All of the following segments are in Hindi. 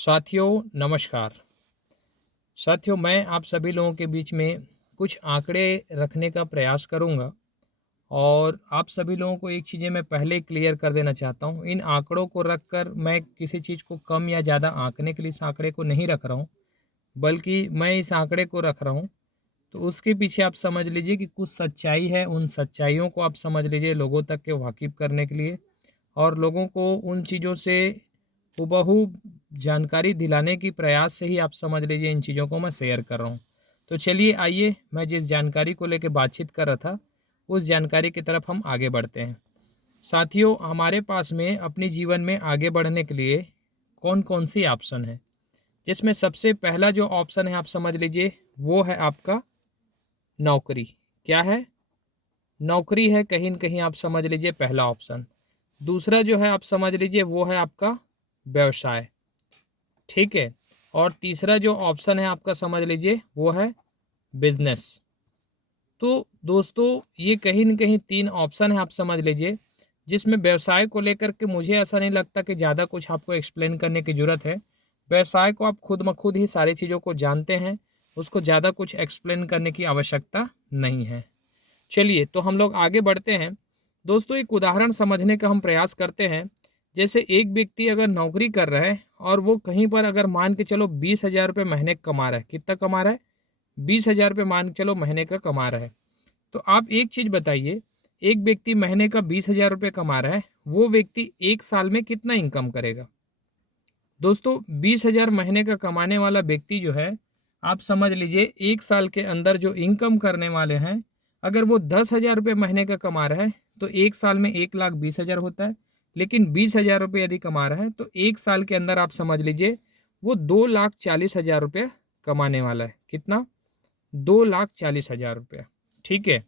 साथियों नमस्कार। साथियों मैं आप सभी लोगों के बीच में कुछ आंकड़े रखने का प्रयास करूंगा और आप सभी लोगों को एक चीज़ें मैं पहले क्लियर कर देना चाहता हूं। इन आंकड़ों को रखकर मैं किसी चीज़ को कम या ज़्यादा आंकने के लिए इस आंकड़े को नहीं रख रहा हूं, बल्कि मैं इस आंकड़े को रख रहा हूं तो उसके पीछे आप समझ लीजिए कि कुछ सच्चाई है। उन सच्चाइयों को आप समझ लीजिए लोगों तक के वाकिफ़ करने के लिए और लोगों को उन चीज़ों से हूबहू जानकारी दिलाने की प्रयास से ही आप समझ लीजिए इन चीज़ों को मैं शेयर कर रहा हूँ। तो चलिए आइए मैं जिस जानकारी को लेकर बातचीत कर रहा था उस जानकारी की तरफ हम आगे बढ़ते हैं। साथियों हमारे पास में अपने जीवन में आगे बढ़ने के लिए कौन कौन सी ऑप्शन है, जिसमें सबसे पहला जो ऑप्शन है आप समझ लीजिए वो है आपका नौकरी। क्या है? नौकरी है कहीं न कहीं, आप समझ लीजिए पहला ऑप्शन। दूसरा जो है आप समझ लीजिए वो है आपका व्यवसाय। ठीक है। और तीसरा जो ऑप्शन है आपका समझ लीजिए वो है बिजनेस। तो दोस्तों ये कहीं न कहीं 3 ऑप्शन है आप समझ लीजिए, जिसमें व्यवसाय को लेकर के मुझे ऐसा नहीं लगता कि ज़्यादा कुछ आपको एक्सप्लेन करने की ज़रूरत है। व्यवसाय को आप खुद ब खुद ही सारी चीज़ों को जानते हैं, उसको ज़्यादा कुछ एक्सप्लेन करने की आवश्यकता नहीं है। चलिए तो हम लोग आगे बढ़ते हैं। दोस्तों एक उदाहरण समझने का हम प्रयास करते हैं। जैसे एक व्यक्ति अगर नौकरी कर रहा है और वो कहीं पर अगर मान के चलो 20,000 रुपये महीने का कमा रहा है। कितना कमा रहा है? 20,000 रुपये मान के चलो महीने का कमा रहा है। तो आप एक चीज़ बताइए, एक व्यक्ति महीने का 20,000 रुपये कमा रहा है, वो व्यक्ति 1 साल में कितना इनकम करेगा? दोस्तों 20,000 महीने का कमाने वाला व्यक्ति जो है, आप समझ लीजिए 1 साल के अंदर जो इनकम करने वाले हैं, अगर वो 10,000 रुपये महीने का कमा रहा है तो 1 साल में 1,20,000 होता है। लेकिन 20,000 रुपये यदि कमा रहा है तो 1 साल के अंदर आप समझ लीजिए वो 2,40,000 रुपये कमाने वाला है। कितना? 2,40,000 रुपये। ठीक है।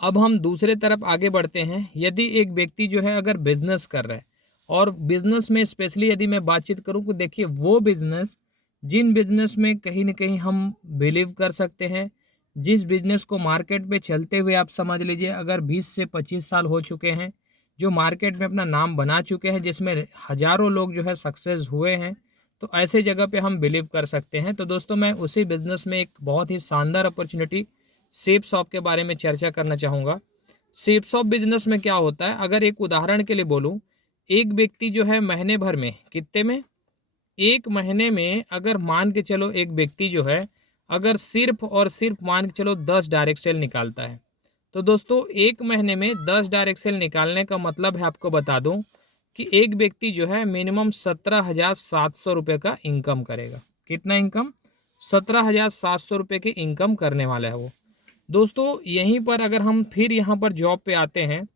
अब हम दूसरे तरफ आगे बढ़ते हैं। यदि एक व्यक्ति जो है अगर बिजनेस कर रहा है और बिजनेस में स्पेशली यदि मैं बातचीत करूं तो देखिए वो बिजनेस, जिन बिजनेस में कहीं ना कहीं हम बिलीव कर सकते हैं, जिस बिजनेस को मार्केट में चलते हुए आप समझ लीजिए अगर 20 से 25 साल हो चुके हैं, जो मार्केट में अपना नाम बना चुके हैं, जिसमें हजारों लोग जो है सक्सेस हुए हैं, तो ऐसे जगह पे हम बिलीव कर सकते हैं। तो दोस्तों मैं उसी बिजनेस में एक बहुत ही शानदार अपॉर्चुनिटी सेप शॉप के बारे में चर्चा करना चाहूँगा। सेप शॉप बिजनेस में क्या होता है, अगर एक उदाहरण के लिए बोलूँ, एक व्यक्ति जो है महीने भर में कितने में, एक महीने में अगर मान के चलो एक व्यक्ति जो है अगर सिर्फ और सिर्फ मान के चलो 10 डायरेक्ट सेल निकालता है, तो दोस्तों एक महीने में 10 डायरेक्ट सेल निकालने का मतलब है, आपको बता दूं कि एक व्यक्ति जो है मिनिमम 17,700 रुपये का इनकम करेगा। कितना इनकम? 17,700 रुपये की इनकम करने वाला है वो। दोस्तों यहीं पर अगर हम फिर यहाँ पर जॉब पे आते हैं,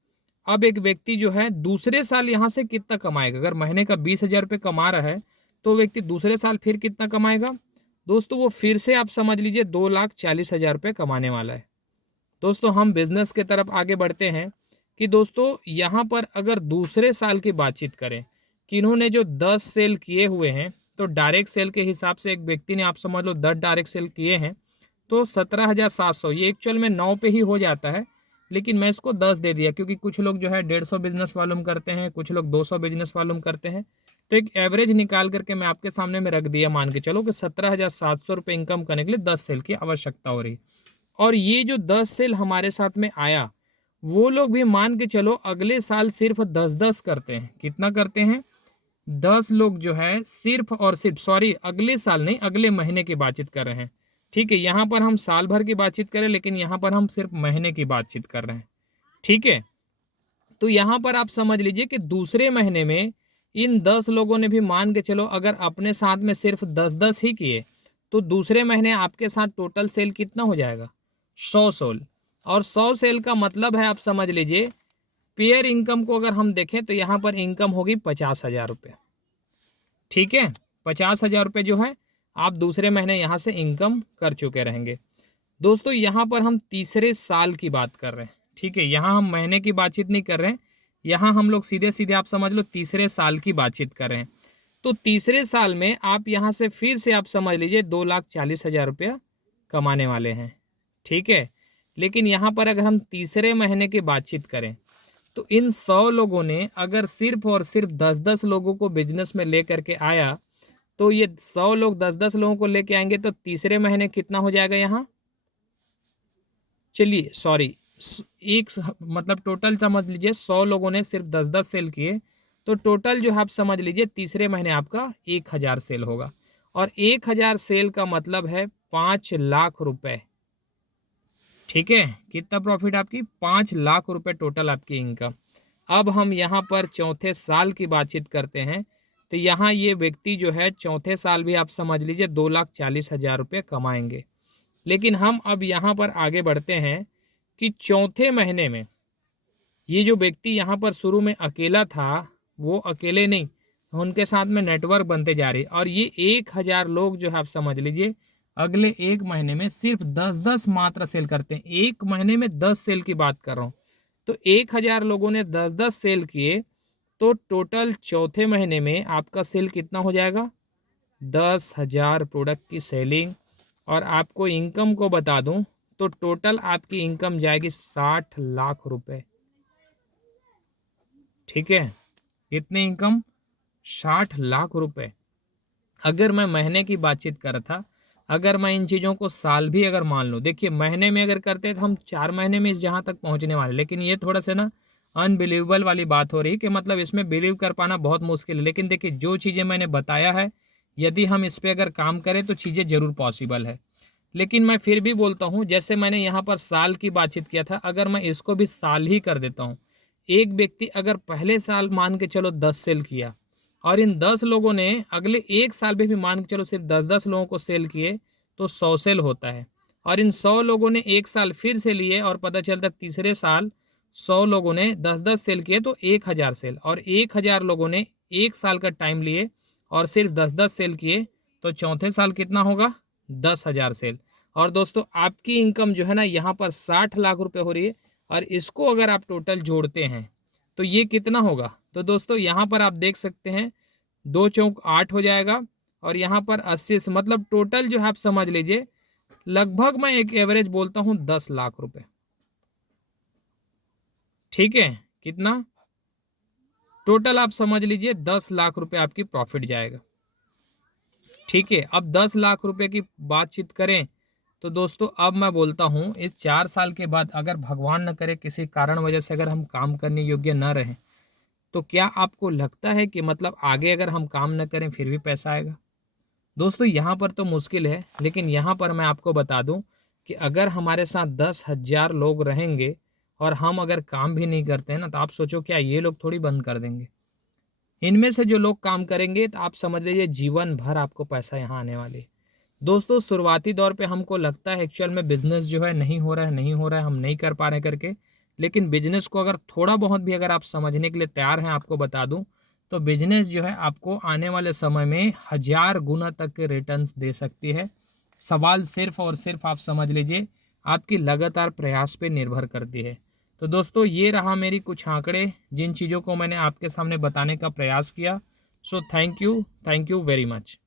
अब एक व्यक्ति जो है दूसरे साल यहाँ से कितना कमाएगा? अगर महीने का 20,000 रुपये कमा रहा है तो व्यक्ति दूसरे साल फिर कितना कमाएगा? दोस्तों वो फिर से आप समझ लीजिए 2,40,000 रुपये कमाने वाला है। दोस्तों हम बिजनेस के तरफ आगे बढ़ते हैं कि दोस्तों यहाँ पर अगर दूसरे साल की बातचीत करें कि इन्होंने जो 10 सेल किए हुए हैं, तो डायरेक्ट सेल के हिसाब से एक व्यक्ति ने आप समझ लो 10 डायरेक्ट सेल किए हैं, तो 17,700, ये एक्चुअल में 9 पे ही हो जाता है, लेकिन मैं इसको 10 दे दिया क्योंकि कुछ लोग जो है 150 बिजनेस मालूम करते हैं, कुछ लोग 200 बिजनेस मालूम करते हैं। तो एक एवरेज निकाल करके मैं आपके सामने में रख दिया, मान के चलो कि 17,700 रुपये इनकम करने के लिए 10 सेल की आवश्यकता हो रही। और ये जो 10 सेल हमारे साथ में आया, वो लोग भी मान के चलो अगले साल सिर्फ 10-10 करते हैं। कितना करते हैं? 10 लोग जो है सिर्फ और सिर्फ, सॉरी अगले साल नहीं, अगले महीने की बातचीत कर रहे हैं। ठीक है, यहाँ पर हम साल भर की बातचीत करें, लेकिन यहाँ पर हम सिर्फ महीने की बातचीत कर रहे हैं। ठीक है। तो यहाँ पर आप समझ लीजिए कि दूसरे महीने में इन 10 लोगों ने भी मान के चलो अगर अपने साथ में सिर्फ 10-10 ही किए, तो दूसरे महीने आपके साथ टोटल सेल कितना हो जाएगा? 100 सेल। और 100 सेल का मतलब है आप समझ लीजिए पेयर इनकम को अगर हम देखें तो यहाँ पर इनकम होगी 50,000 रुपये। ठीक है, 50,000 रुपये जो है आप दूसरे महीने यहाँ से इनकम कर चुके रहेंगे। दोस्तों यहाँ पर हम तीसरे साल की बात कर रहे हैं। ठीक है, यहाँ हम महीने की बातचीत नहीं कर रहे हैं, यहाँ हम लोग सीधे सीधे आप समझ लो तीसरे साल की बातचीत कर रहे हैं। तो तीसरे साल में आप यहाँ से फिर से आप समझ लीजिए 2,40,000 रुपया कमाने वाले हैं। ठीक है, लेकिन यहाँ पर अगर हम तीसरे महीने की बातचीत करें तो इन 100 लोगों ने अगर सिर्फ और सिर्फ 10-10 लोगों को बिजनेस में ले करके आया, तो ये 100 लोग 10-10 लोगों को लेके आएंगे तो तीसरे महीने कितना हो जाएगा यहाँ, चलिए सॉरी, मतलब टोटल समझ लीजिए 100 लोगों ने सिर्फ 10-10 सेल किए, तो टोटल जो है आप समझ लीजिए तीसरे महीने आपका 1000 सेल होगा। और 1000 सेल का मतलब है 5 लाख रुपए। ठीक है, कितना प्रॉफिट आपकी, 5 लाख रुपए टोटल आपकी इनकम। अब हम यहाँ पर चौथे साल की बातचीत करते हैं, तो यहाँ ये व्यक्ति जो है चौथे साल भी आप समझ लीजिए 2,40,000 रुपये कमाएंगे। लेकिन हम अब यहाँ पर आगे बढ़ते हैं कि चौथे महीने में ये जो व्यक्ति यहाँ पर शुरू में अकेला था, वो अकेले नहीं, उनके साथ में नेटवर्क बनते जा रही, और ये 1000 लोग जो है आप समझ लीजिए अगले एक महीने में सिर्फ 10-10 मात्र सेल करते हैं। एक महीने में 10 सेल की बात कर रहा हूँ, तो 1000 लोगों ने 10-10 सेल किए, तो टोटल चौथे महीने में आपका सेल कितना हो जाएगा, 10,000 प्रोडक्ट की सेलिंग। और आपको इनकम को बता दूं तो टोटल आपकी इनकम जाएगी 60 लाख रुपए। ठीक है, कितनी इनकम, 60 लाख रुपए। अगर मैं महीने की बातचीत कर रहा था, अगर मैं इन चीज़ों को साल भी अगर मान लूँ, देखिए महीने में अगर करते तो हम 4 महीने में इस जहाँ तक पहुँचने वाले, लेकिन ये थोड़ा सा ना अनबिलीवेबल वाली बात हो रही है कि मतलब इसमें बिलीव कर पाना बहुत मुश्किल है। लेकिन देखिए जो चीज़ें मैंने बताया है, यदि हम इस पर अगर काम करें तो चीज़ें ज़रूर पॉसिबल है। लेकिन मैं फिर भी बोलता हूँ, जैसे मैंने यहाँ पर साल की बातचीत किया था, अगर मैं इसको भी साल ही कर देता हूँ, एक व्यक्ति अगर पहले साल मान के चलो 10 सेल किया, और इन 10 लोगों ने अगले एक साल में भी मान के चलो सिर्फ 10-10 लोगों को सेल किए, तो 100 सेल होता है। और इन 100 लोगों ने एक साल फिर से लिए, और पता चलता तीसरे साल 100 लोगों ने 10-10 सेल किए, तो 1000 सेल। और 1000 लोगों ने एक साल का टाइम लिए और सिर्फ 10-10 सेल किए, तो चौथे साल कितना होगा, 10,000 सेल। और दोस्तों आपकी इनकम जो है ना यहाँ पर 60 लाख रुपए हो रही है, और इसको अगर आप टोटल जोड़ते हैं तो ये कितना होगा, तो दोस्तों यहाँ पर आप देख सकते हैं 2 चौक 8 हो जाएगा, और यहाँ पर 80 से मतलब टोटल जो है आप समझ लीजिए लगभग मैं एक एवरेज बोलता हूँ 10 लाख रुपए। ठीक है, कितना टोटल आप समझ लीजिए 10 लाख रुपए आपकी प्रॉफिट जाएगा। ठीक है, अब 10 लाख रुपए की बातचीत करें तो दोस्तों अब मैं बोलता हूँ इस 4 साल के बाद अगर भगवान न करे किसी कारण वजह से अगर हम काम करने योग्य न रहें, तो क्या आपको लगता है कि मतलब आगे अगर हम काम न करें फिर भी पैसा आएगा? दोस्तों यहाँ पर तो मुश्किल है, लेकिन यहाँ पर मैं आपको बता दूं कि अगर हमारे साथ 10,000 लोग रहेंगे और हम अगर काम भी नहीं करते हैं ना, तो आप सोचो क्या ये लोग थोड़ी बंद कर देंगे। इनमें से जो लोग काम करेंगे तो आप समझ लीजिए जीवन भर आपको पैसा यहाँ आने वाली है। दोस्तों शुरुआती दौर पे हमको लगता है एक्चुअल में बिजनेस जो है नहीं हो रहा है, नहीं हो रहा है, हम नहीं कर पा रहे करके, लेकिन बिजनेस को अगर थोड़ा बहुत भी अगर आप समझने के लिए तैयार हैं, आपको बता दूं तो बिजनेस जो है आपको आने वाले समय में 1000 गुना तक के रिटर्न्स दे सकती है। सवाल सिर्फ और सिर्फ आप समझ लीजिए आपकी लगातार प्रयास पे निर्भर करती है। तो दोस्तों ये रहा मेरी कुछ आंकड़े, जिन चीज़ों को मैंने आपके सामने बताने का प्रयास किया। So thank you very much.